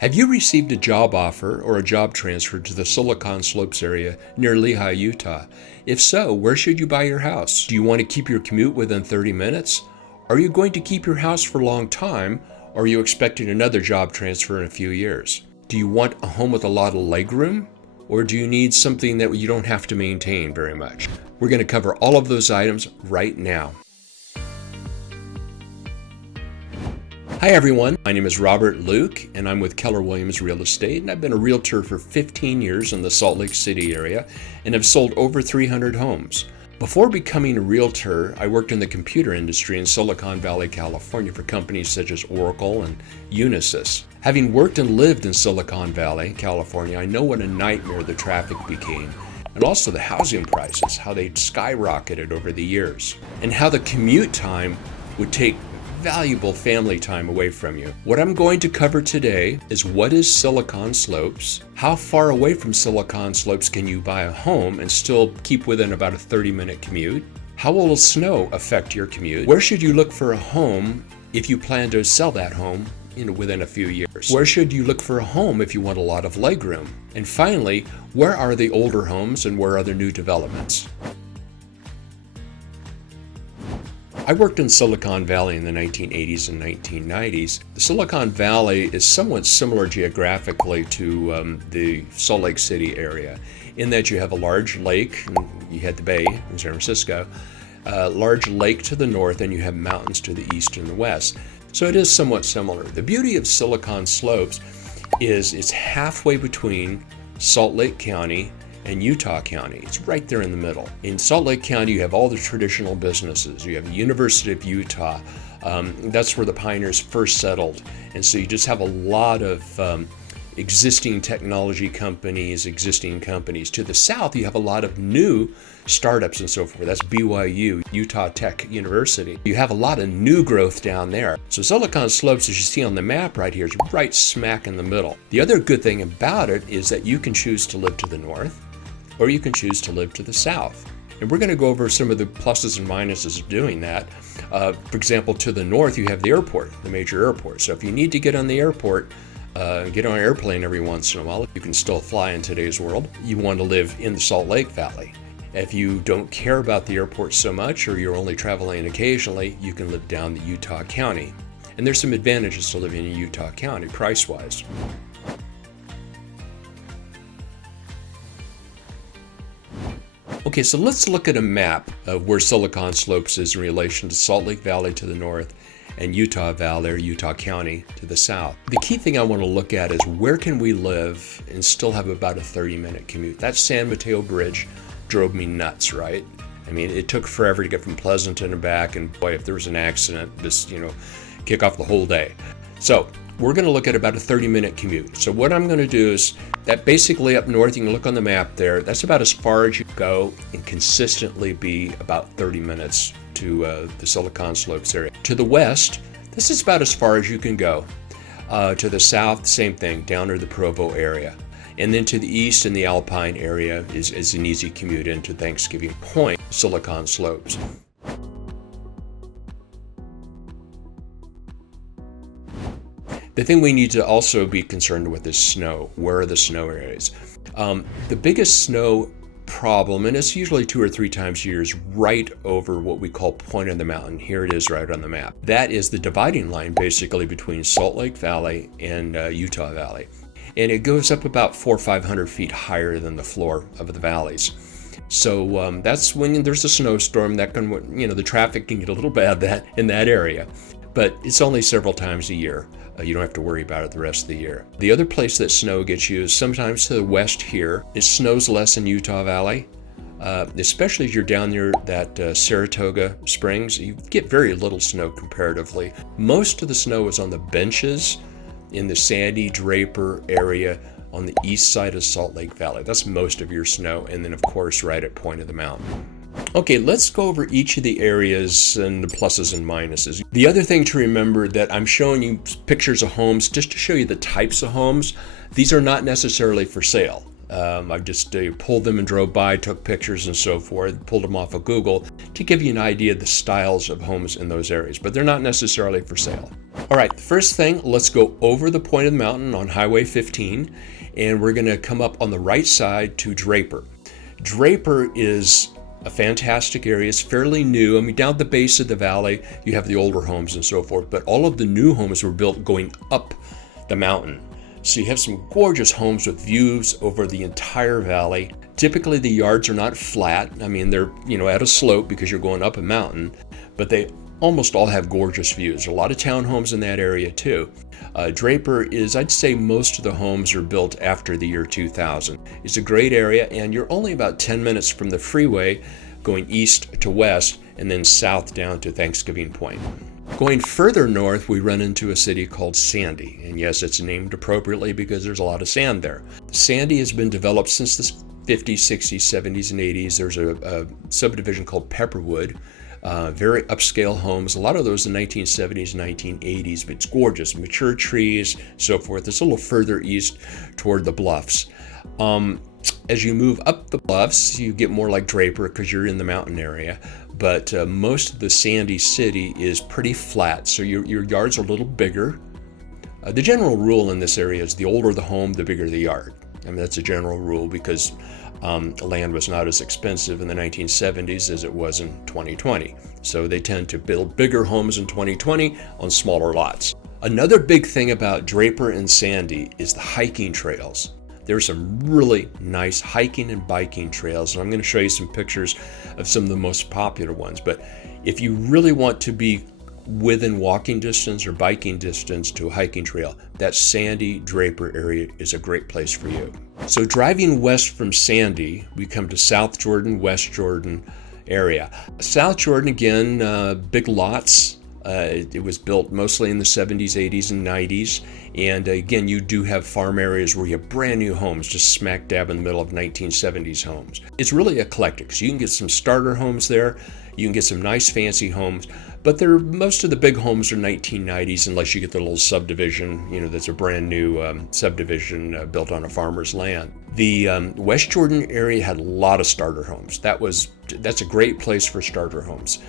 Have you received a job offer or a job transfer to the Silicon Slopes area near Lehi, Utah? If so, where should you buy your house? Do you want to keep your commute within 30 minutes? Are you going to keep your house for a long time? Or are you expecting another job transfer in a few years? Do you want a home with a lot of legroom? Or do you need something that you don't have to maintain very much? We're going to cover all of those items right now. Hi everyone, my name is Robert Luke and I'm with Keller Williams Real Estate, and I've been a realtor for 15 years in the Salt Lake City area and have sold over 300 homes. Before becoming a realtor, I worked in the computer industry in Silicon Valley, California for companies such as Oracle and Unisys. Having worked and lived in Silicon Valley, California, I know what a nightmare the traffic became, and also the housing prices, how they skyrocketed over the years, and how the commute time would take valuable family time away from you. What I'm going to cover today is what is Silicon Slopes, how far away from Silicon Slopes can you buy a home and still keep within about a 30-minute commute, how will snow affect your commute, where should you look for a home if you plan to sell that home within a few years, where should you look for a home if you want a lot of legroom, and finally, where are the older homes and where are the new developments. I worked in Silicon Valley in the 1980s and 1990s. The Silicon Valley is somewhat similar geographically to the Salt Lake City area in that you have a large lake, you had the bay in San Francisco, a large lake to the north, and you have mountains to the east and the west. So it is somewhat similar. The beauty of Silicon Slopes is it's halfway between Salt Lake County and Utah County. It's right there in the middle. In Salt Lake County, you have all the traditional businesses. You have the University of Utah. That's where the pioneers first settled. And so you just have a lot of existing technology companies, existing companies. To the south, you have a lot of new startups and so forth. That's BYU, Utah Tech University. You have a lot of new growth down there. So Silicon Slopes, as you see on the map right here, is right smack in the middle. The other good thing about it is that you can choose to live to the north, or you can choose to live to the south. And we're going to go over some of the pluses and minuses of doing that. For example, to the north, you have the airport, the major airport. So if you need to get on the airport, get on an airplane every once in a while, you can still fly in today's world. You want to live in the Salt Lake Valley. If you don't care about the airport so much, or you're only traveling occasionally, you can live down the Utah County. And there's some advantages to living in Utah County, price-wise. Okay, so let's look at a map of where Silicon Slopes is in relation to Salt Lake Valley to the north and Utah Valley or Utah County to the south. The key thing I want to look at is where can we live and still have about a 30-minute commute. That San Mateo Bridge drove me nuts, right? I mean, it took forever to get from Pleasanton and back, and boy, if there was an accident, this, kick off the whole day. So we're going to look at about a 30-minute commute. So what I'm going to do is that basically up north, you can look on the map there, that's about as far as you go and consistently be about 30 minutes to the Silicon Slopes area. To the west, this is about as far as you can go. To the south, same thing, down to the Provo area. And then to the east in the Alpine area is an easy commute into Thanksgiving Point, Silicon Slopes. The thing we need to also be concerned with is snow. Where are the snow areas? The biggest snow problem, and it's usually 2 or 3 times a year, is right over what we call Point of the Mountain. Here it is right on the map. That is the dividing line basically between Salt Lake Valley and Utah Valley. And it goes up about 400 or 500 feet higher than the floor of the valleys. So that's when there's a snowstorm that can, the traffic can get a little bad in that area. But it's only several times a year. You don't have to worry about it the rest of the year. The other place that snow gets you is sometimes to the west here. It snows less in Utah Valley, especially if you're down near that Saratoga Springs. You get very little snow comparatively. Most of the snow is on the benches in the sandy Draper area on the east side of Salt Lake Valley. That's most of your snow. And then, of course, right at Point of the Mountain. Okay, let's go over each of the areas and the pluses and minuses. The other thing to remember that I'm showing you pictures of homes just to show you the types of homes. These are not necessarily for sale. I just pulled them and drove by, took pictures and so forth, pulled them off of Google to give you an idea of the styles of homes in those areas, but they're not necessarily for sale. All right, the first thing, let's go over the point of the mountain on Highway 15, and we're going to come up on the right side to Draper. Draper is a fantastic area. It's fairly new. I mean, down at the base of the valley, you have the older homes and so forth, but all of the new homes were built going up the mountain. So you have some gorgeous homes with views over the entire valley. Typically, the yards are not flat. I mean, they're, at a slope because you're going up a mountain, but they almost all have gorgeous views. A lot of townhomes in that area too. Draper is, I'd say most of the homes are built after the year 2000. It's a great area, and you're only about 10 minutes from the freeway going east to west and then south down to Thanksgiving Point. Going further north, we run into a city called Sandy, and yes, it's named appropriately because there's a lot of sand there. Sandy has been developed since the 50s, 60s, 70s, and 80s. There's a subdivision called Pepperwood, very upscale homes, a lot of those in the 1970s, 1980s, but it's gorgeous, mature trees, so forth. It's a little further east toward the bluffs. As you move up the bluffs, you get more like Draper because you're in the mountain area, but most of the Sandy city is pretty flat, so your yards are a little bigger. The general rule in this area is the older the home, the bigger the yard. I mean, that's a general rule because land was not as expensive in the 1970s as it was in 2020. So they tend to build bigger homes in 2020 on smaller lots. Another big thing about Draper and Sandy is the hiking trails. There's some really nice hiking and biking trails, and I'm going to show you some pictures of some of the most popular ones. But if you really want to be within walking distance or biking distance to a hiking trail, that Sandy Draper area is a great place for you. So driving west from Sandy, we come to South Jordan, West Jordan area. South Jordan, again, big lots. It was built mostly in the 70s, 80s, and 90s. And again, you do have farm areas where you have brand new homes, just smack dab in the middle of 1970s homes. It's really eclectic. So you can get some starter homes there. You can get some nice fancy homes, but most of the big homes are 1990s unless you get the little subdivision, that's a brand new subdivision built on a farmer's land. The West Jordan area had a lot of starter homes. That's a great place for starter homes.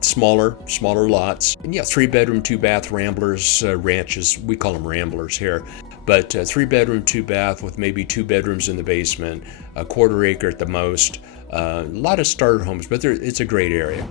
Smaller lots. And 3-bedroom, 2-bath ramblers, ranches. We call them ramblers here. But 3-bedroom, 2-bath with maybe 2 bedrooms in the basement, a 1/4 acre at the most. A lot of starter homes, but it's a great area.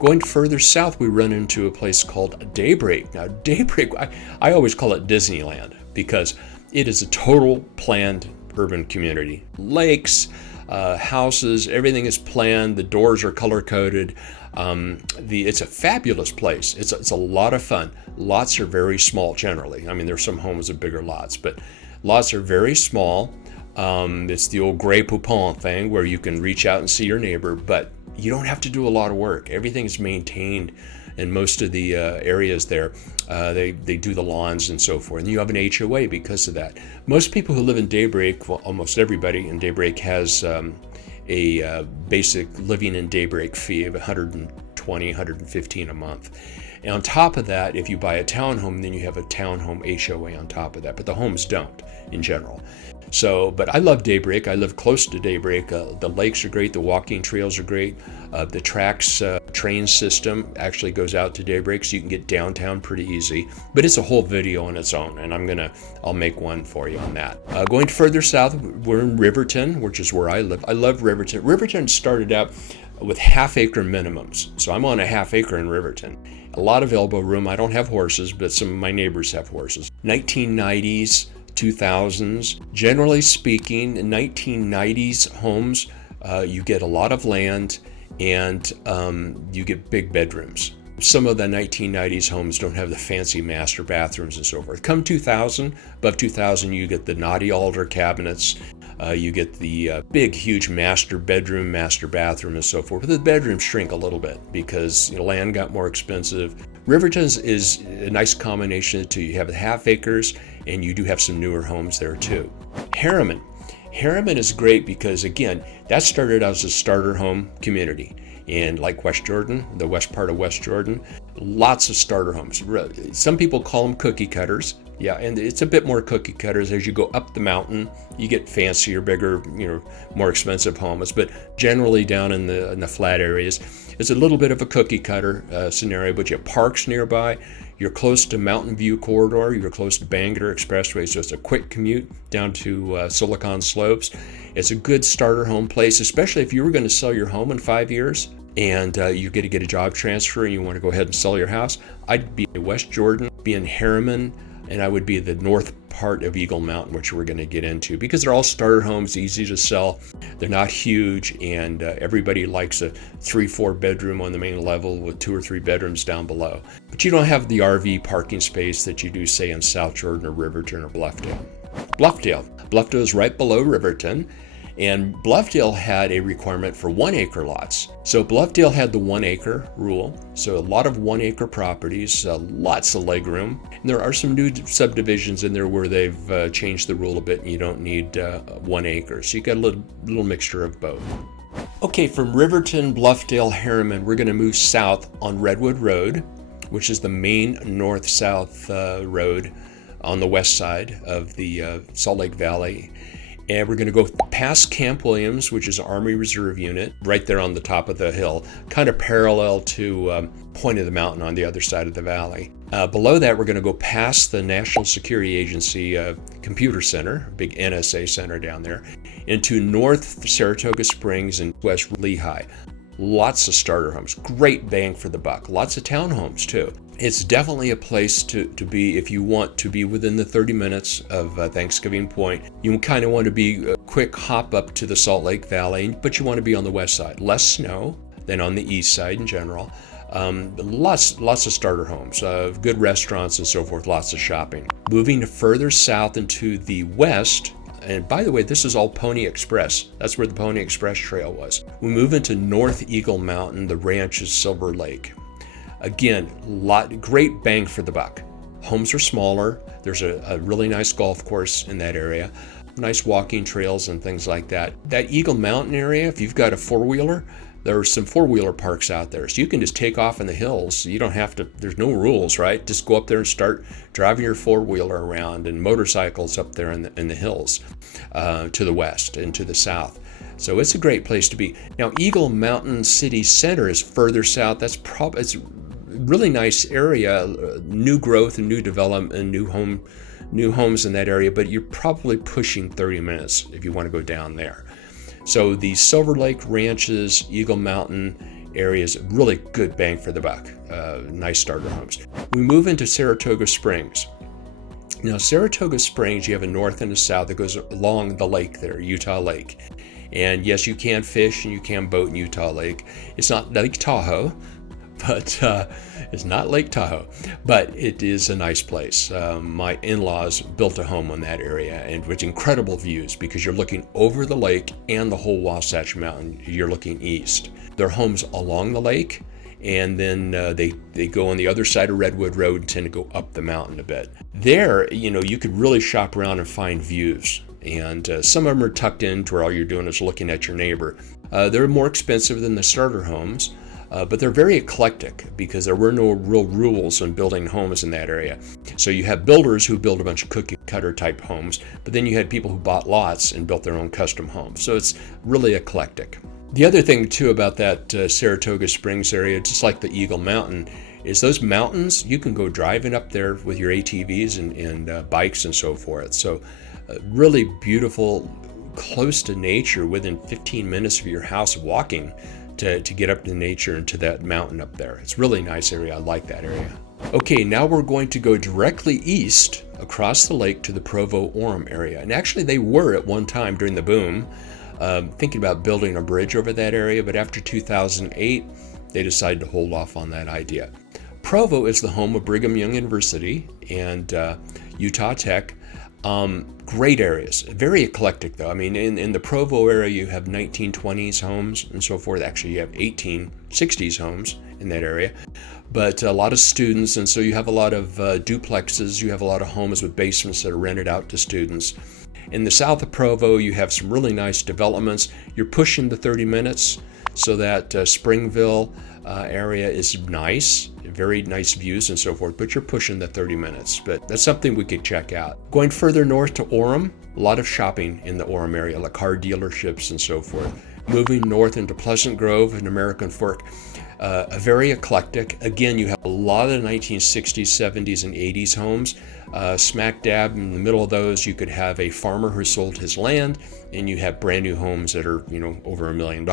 Going further south, we run into a place called Daybreak. Now, Daybreak, I always call it Disneyland because it is a total planned urban community. Lakes, houses, everything is planned. The doors are color-coded. It's a fabulous place. It's a lot of fun. Lots are very small generally. I mean, there's some homes with bigger lots, but lots are very small. It's the old Grey Poupon thing where you can reach out and see your neighbor, but you don't have to do a lot of work. Everything's maintained in most of the areas there. They do the lawns and so forth, and you have an HOA because of that. Most people who live in Daybreak, well, almost everybody in Daybreak has a basic living in Daybreak fee of $120, $115 a month. And on top of that, if you buy a townhome, then you have a townhome HOA on top of that, but the homes don't in general. So, but I love Daybreak. I live close to Daybreak. The lakes are great. The walking trails are great. The tracks train system actually goes out to Daybreak, so you can get downtown pretty easy. But it's a whole video on its own, and I'll make one for you on that. Going further south, we're in Riverton, which is where I live. I love Riverton. Riverton started out with half-acre minimums, so I'm on a half-acre in Riverton. A lot of elbow room. I don't have horses, but some of my neighbors have horses. 1990s. 2000s. Generally speaking, in 1990s homes, you get a lot of land and you get big bedrooms. Some of the 1990s homes don't have the fancy master bathrooms and so forth. Come 2000, above 2000, you get the naughty altar cabinets. You get the big, huge master bedroom, master bathroom, and so forth. But the bedrooms shrink a little bit because land got more expensive. Riverton's is a nice combination of the two. You have the half acres, and you do have some newer homes there too. Harriman. Harriman is great because, again, that started out as a starter home community. And like West Jordan, the west part of West Jordan, lots of starter homes. Some people call them cookie cutters, Yeah, and it's a bit more cookie cutters. As you go up the mountain, you get fancier, bigger, more expensive homes. But generally down in the flat areas, it's a little bit of a cookie cutter scenario. But you have parks nearby. You're close to Mountain View Corridor. You're close to Bangor Expressway, so it's a quick commute down to Silicon Slopes. It's a good starter home place, especially if you were going to sell your home in 5 years and you get to get a job transfer and you want to go ahead and sell your house. I'd be in West Jordan, be in Harriman, and I would be the north part of Eagle Mountain, which we're going to get into, because they're all starter homes, easy to sell. They're not huge, and everybody likes a 3-4 bedroom on the main level with 2 or 3 bedrooms down below. But you don't have the RV parking space that you do, say, in South Jordan or Riverton or Bluffdale. Bluffdale is right below Riverton. And Bluffdale had a requirement for 1 acre lots. So Bluffdale had the 1 acre rule. So a lot of 1 acre properties, lots of leg room. And there are some new subdivisions in there where they've changed the rule a bit and you don't need 1 acre. So you got a little mixture of both. Okay, from Riverton, Bluffdale, Harriman, we're going to move south on Redwood Road, which is the main north-south road on the west side of the Salt Lake Valley. And we're going to go past Camp Williams, which is an Army Reserve unit, right there on the top of the hill, kind of parallel to Point of the Mountain on the other side of the valley. Below that, we're going to go past the National Security Agency Computer Center, big NSA center down there, into North Saratoga Springs and West Lehi. Lots of starter homes, great bang for the buck, lots of townhomes too. It's definitely a place to be if you want to be within the 30 minutes of Thanksgiving Point. You kind of want to be a quick hop up to the Salt Lake Valley, but you want to be on the west side. Less snow than on the east side in general. Lots of starter homes, good restaurants and so forth, lots of shopping. Moving further south into the west, and by the way, this is all Pony Express. That's where the Pony Express Trail was. We move into North Eagle Mountain. The ranch is Silver Lake. Again, great bang for the buck. Homes are smaller. There's a really nice golf course in that area. Nice walking trails and things like that. That Eagle Mountain area, if you've got a four-wheeler, there are some four-wheeler parks out there. So you can just take off in the hills. You don't have to, there's no rules, right? Just go up there and start driving your four-wheeler around, and motorcycles up there in the hills to the west and to the south. So it's a great place to be. Now, Eagle Mountain City Center is further south. It's a really nice area, new growth and new development and new homes in that area, but you're probably pushing 30 minutes if you want to go down there. So the Silver Lake Ranches, Eagle Mountain areas, really good bang for the buck. Nice starter homes. We move into Saratoga Springs. Now, Saratoga Springs, you have a north and a south that goes along the lake there, Utah Lake. And yes, you can fish and you can boat in Utah Lake. It's not Lake Tahoe, but it's not Lake Tahoe, but it is a nice place. My in-laws built a home on that area, and with incredible views because you're looking over the lake and the whole Wasatch Mountain. You're looking east. There are homes along the lake, and then they go on the other side of Redwood Road and tend to go up the mountain a bit. There, you could really shop around and find views. And some of them are tucked in to where all you're doing is looking at your neighbor. They're more expensive than the starter homes, but they're very eclectic because there were no real rules on building homes in that area. So you have builders who build a bunch of cookie cutter type homes, but then you had people who bought lots and built their own custom homes. So it's really eclectic. The other thing too about that Saratoga Springs area, just like the Eagle Mountain, is those mountains, you can go driving up there with your ATVs and bikes and so forth. So really beautiful, close to nature, within 15 minutes of your house walking to get up to nature and to that mountain up there. It's a really nice area. I like that area. Okay, now we're going to go directly east across the lake to the Provo-Orem area. And actually they were at one time during the boom thinking about building a bridge over that area, but after 2008, they decided to hold off on that idea. Provo is the home of Brigham Young University and Utah Tech. Great areas, very eclectic though. I mean, in the Provo area, you have 1920s homes and so forth. Actually, you have 1860s homes in that area, but a lot of students, and so you have a lot of duplexes. You have a lot of homes with basements that are rented out to students. In the south of Provo, you have some really nice developments. You're pushing the 30 minutes So that Springville area is nice, very nice views and so forth, but you're pushing the 30 minutes. But that's something we could check out. Going further north to Orem, a lot of shopping in the Orem area, like car dealerships and so forth. Moving north into Pleasant Grove and American Fork, very eclectic. Again, you have a lot of the 1960s, 70s, and 80s homes. Smack dab in the middle of those, you could have a farmer who sold his land, and you have brand new homes that are, over $1 million.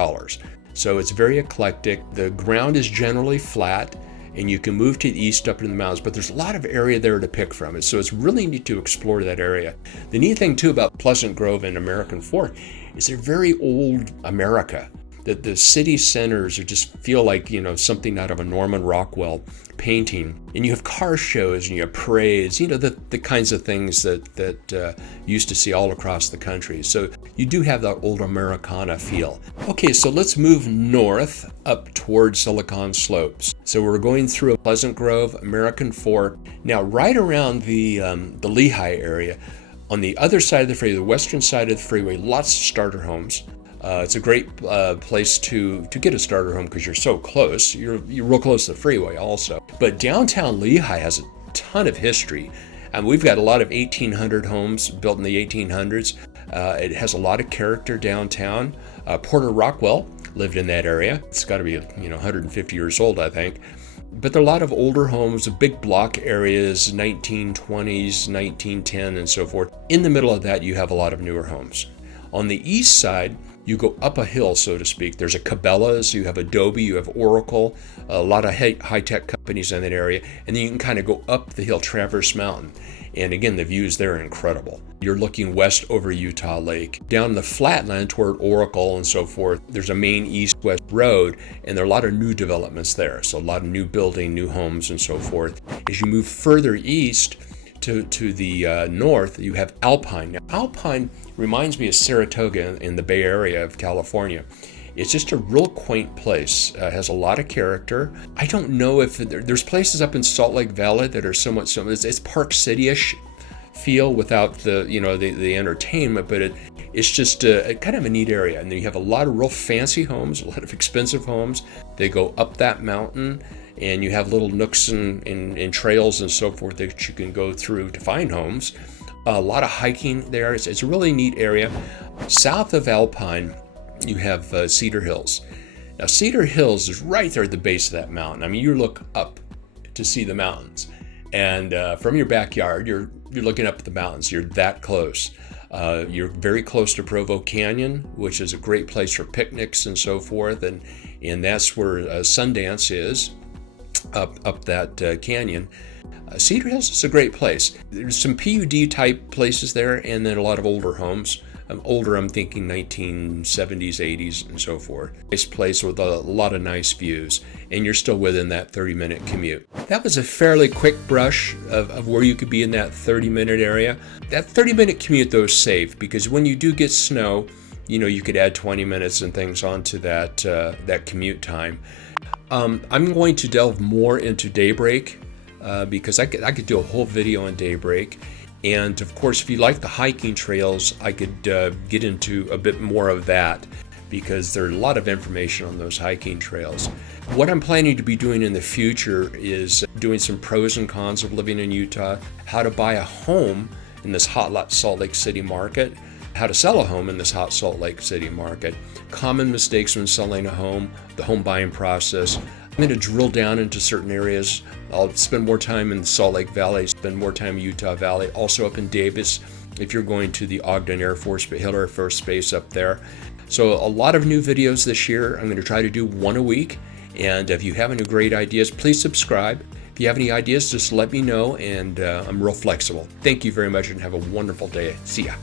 So it's very eclectic. The ground is generally flat, and you can move to the east up in the mountains, but there's a lot of area there to pick from. So it's really neat to explore that area. The neat thing too about Pleasant Grove and American Fork is they're very old America. The city centers just feel like, something out of a Norman Rockwell painting. And you have car shows and you have parades, the kinds of things that you used to see all across the country. So you do have that old Americana feel. Okay, so let's move north up towards Silicon Slopes. So we're going through Pleasant Grove, American Fork. Now, right around the Lehi area, on the other side of the freeway, the western side of the freeway, lots of starter homes. It's a great place to get a starter home because you're so close. You're real close to the freeway also. But downtown Lehi has a ton of history. We've got a lot of 1800 homes built in the 1800s. It has a lot of character downtown. Porter Rockwell lived in that area. It's got to be 150 years old, I think. But there are a lot of older homes, big block areas, 1920s, 1910, and so forth. In the middle of that, you have a lot of newer homes. On the east side, you go up a hill, so to speak. There's a Cabela's, you have Adobe, you have Oracle, a lot of high-tech companies in that area. And then you can kind of go up the hill, Traverse Mountain. And again, the views there are incredible. You're looking west over Utah Lake. Down the flatland toward Oracle and so forth, there's a main east-west road, and there are a lot of new developments there. So a lot of new building, new homes, and so forth. As you move further east to the north, you have Alpine. Now, Alpine reminds me of Saratoga in the Bay Area of California. It's just a real quaint place. Has a lot of character. I don't know if there's places up in Salt Lake Valley that are somewhat similar. It's Park City-ish feel without the entertainment, but it's just a kind of a neat area. And then you have a lot of real fancy homes, a lot of expensive homes. They go up that mountain, and you have little nooks and trails and so forth that you can go through to find homes. A lot of hiking there. It's a really neat area. South of Alpine, you have Cedar Hills. Now, Cedar Hills is right there at the base of that mountain. I mean, you look up to see the mountains, and from your backyard, you're looking up at the mountains. You're that close. You're very close to Provo Canyon, which is a great place for picnics and so forth, and that's where Sundance is, up that canyon. Cedar Hills is a great place. There's some PUD type places there, and then a lot of older homes. Older, I'm thinking 1970s, 80s, and so forth. Nice place with a lot of nice views, and you're still within that 30-minute commute. That was a fairly quick brush of where you could be in that 30-minute area. That 30-minute commute, though, is safe because when you do get snow, you could add 20 minutes and things onto that commute time. I'm going to delve more into Daybreak because I could do a whole video on Daybreak. And of course, if you like the hiking trails, I could get into a bit more of that because there's a lot of information on those hiking trails. What I'm planning to be doing in the future is doing some pros and cons of living in Utah, how to buy a home in this hot Salt Lake City market, how to sell a home in this hot Salt Lake City market, common mistakes when selling a home, the home buying process. I'm going to drill down into certain areas. I'll spend more time in the Salt Lake Valley, spend more time in Utah Valley, also up in Davis if you're going to the Ogden Air Force, Hill Air Force Base up there. So a lot of new videos this year. I'm going to try to do one a week. And if you have any great ideas, please subscribe. If you have any ideas, just let me know, and I'm real flexible. Thank you very much and have a wonderful day. See ya.